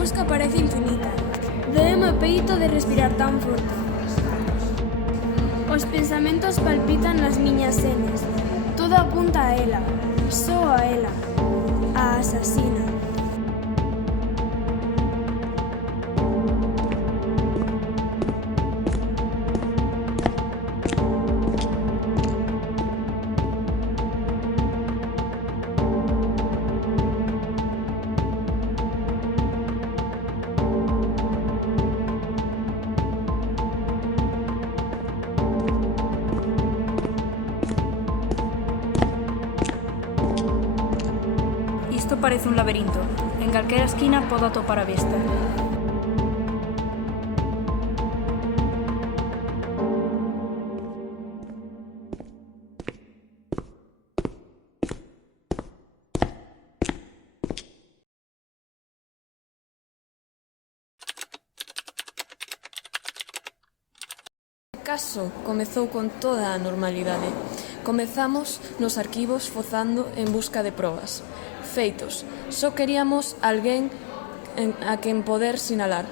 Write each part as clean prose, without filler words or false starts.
busca parece infinita. Doeme o peito de respirar tan forte. Os pensamentos palpitan nas miñas senes. Todo apunta a ela, só a ela, a asasina. Isto parece un laberinto. En calquera esquina podo atopar a besta. O caso comezou con toda a normalidade. Comezamos nos arquivos fozando en busca de probas. Feitos. Só queríamos alguén a quen poder sinalar.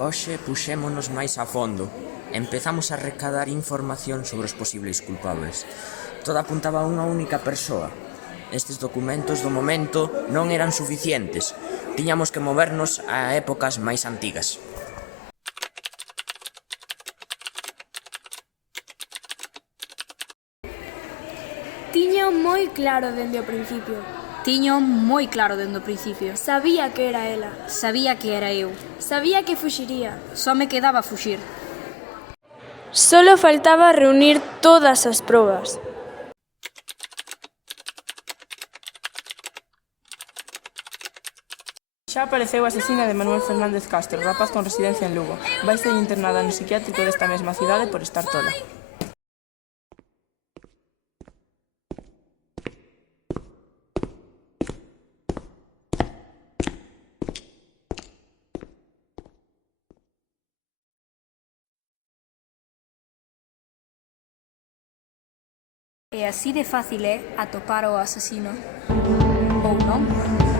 Hoxe puxémonos máis a fondo. Empezamos a recadar información sobre os posibles culpables. Todo apuntaba a unha única persoa. Estes documentos do momento non eran suficientes. Tiñamos que movernos a épocas máis antigas. Tiña moi claro dende o principio. Tiño moi claro dende o principio. Sabía que era ela. Sabía que era eu. Sabía que fuxiría. Só me quedaba fuxir. Solo faltaba reunir todas as probas. Xa apareceu a asesina de Manuel Fernández Castro, rapaz con residencia en Lugo. Vai ser internada no psiquiátrico desta mesma cidade por estar tola. E así de fácil é atopar o asasino. Ou non.